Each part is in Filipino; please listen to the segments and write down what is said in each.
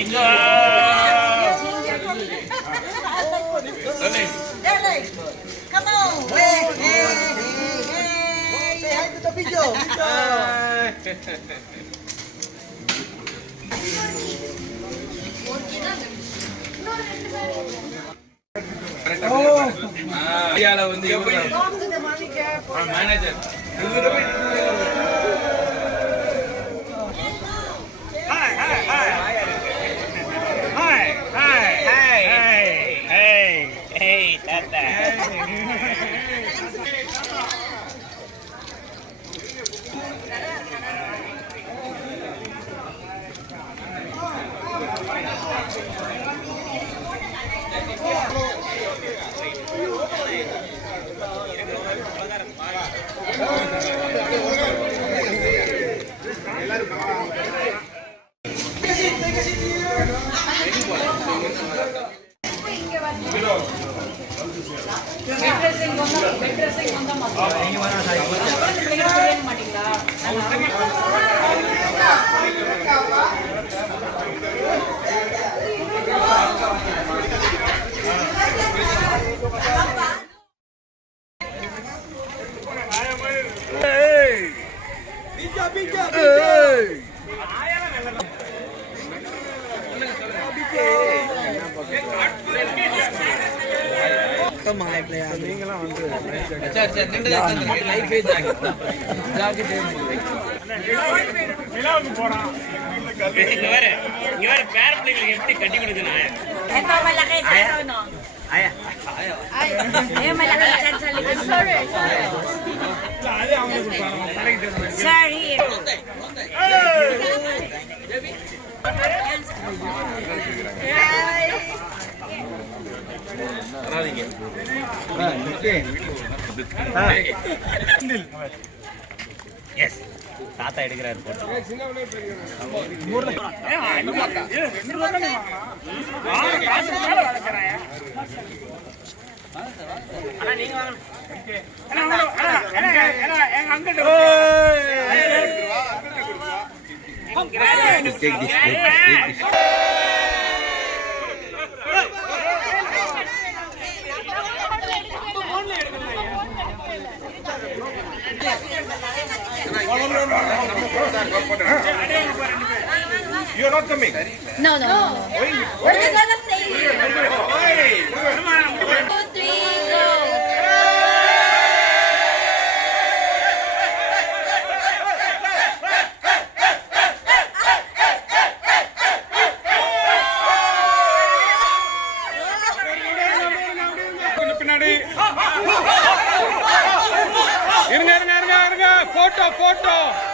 Come on! Hey, hey, hey! Say hi to the video! Manager எப்படி கட்டி கொடுக்கணும் ito malaki sa no. Ay, malaki dyan sa likod. Sir, here. Yes. தாத்தா எடுக்கிறாரு You're not coming? No. We're just gonna stay here. 1, 2, 3, go. Photo.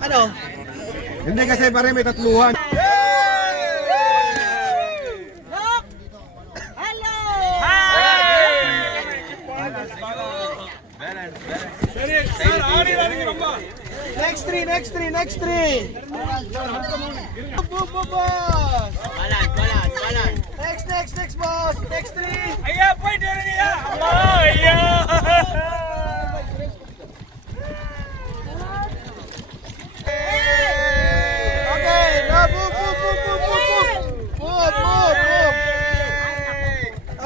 Ano? Hindi kasi pare may tatluhan. Hello! Next three. Next boss. Next three. ஐயா போயிட்டு வரீங்க ஐயா Okay, now move.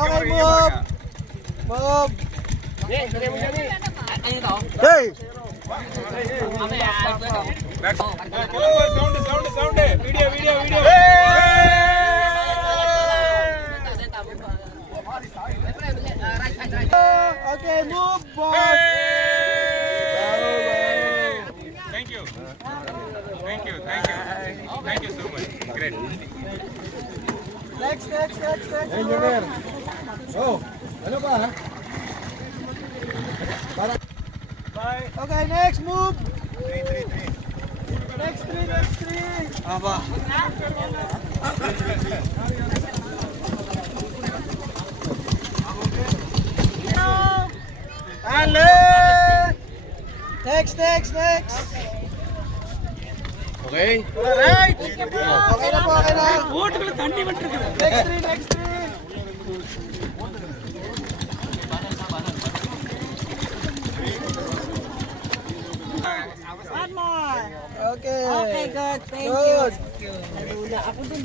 Okay, move. Hey! Sound. Video. Okay, move, boss. Thank you so much. Great. Next. Engineer. Oh, ano ba ha? Okay, next move. Next three. Aba. Ale! Next. Okay. Alright. Okay na po. Next three. One more. Okay. Okay, good. Thank Good. you. Nalula ako dun.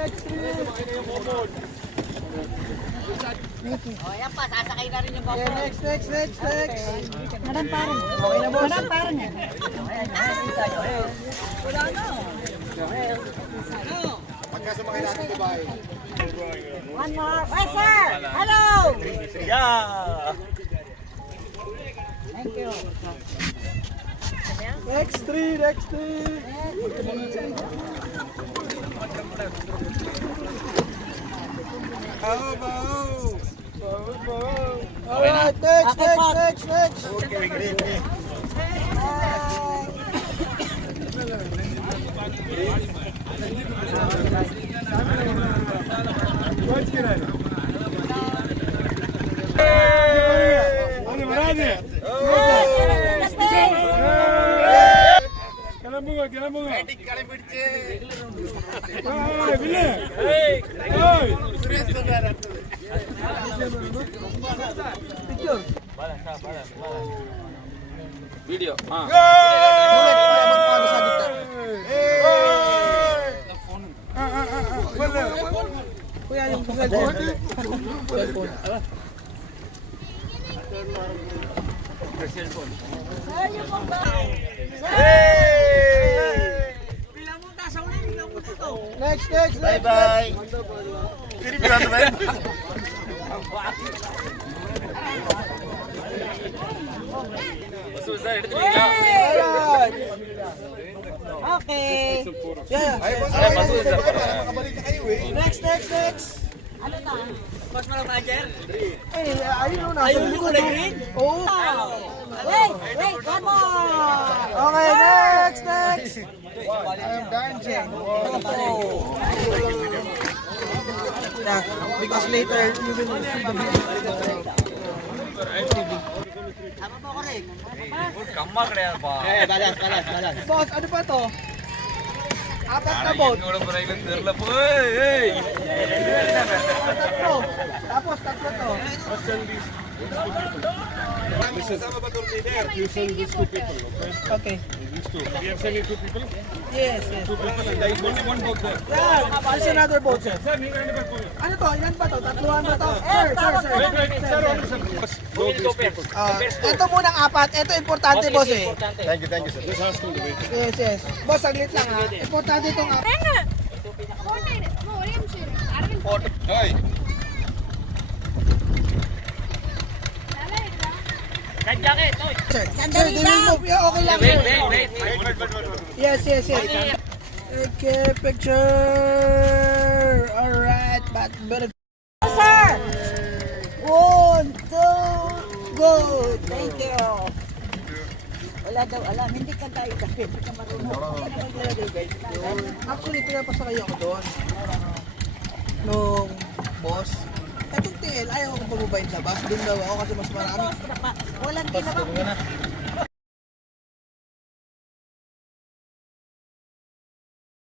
Next three. O, yan pa. Sasakay na rin yung bako. Okay, next. Madam parang. Okay na, boss. Madam parang yan. Wala na. Pagkasumakay natin Dubai. One more. Hey, sir. Hello. Yeah. Thank you. Next three. Alright, next. Video. Kuya, yung cellphone. Next. Bye. Alright. Okay. Yeah. Makabalik na kayo eh. Next. Ano na? Ay, ayun o, nasa likod. Oh. Wait, come on. Okay, next. I'm dancing. Yeah, because later you will see the video. Kamma kaya pa. Balas. Boss, ano pa to? Apat na boat. Tatlo. Tapos tatlo to. Kasama ba ito leader? You send these two people, okay? Okay. These two. We are sending two people? Yes. Two people and there is only one boat there. Yeah, there's another boat, sir. Ano to? Yan ba to? Tatluhan ba to? Sir. These people. Ito munang apat. Ito importante, boss eh. Thank you, sir. Just asking the way. Yes. Boss, saglit lang ha. Importante itong apat. Hi. Sir, Sandali they will lang. move. Yeah, okay lang. Wait. Yes. Okay, picture. Alright, but Sir. 1, 2, go. Thank you. Wala daw alam. Hindi ka tayo dahil. Hindi ka marunong. Hindi ka maglalagay, guys. actually pinapasakay ako doon. Nung boss. Etong TL, ayaw ko pabubayin sa bus. Doon daw ako kasi mas marami. Walang ginawa.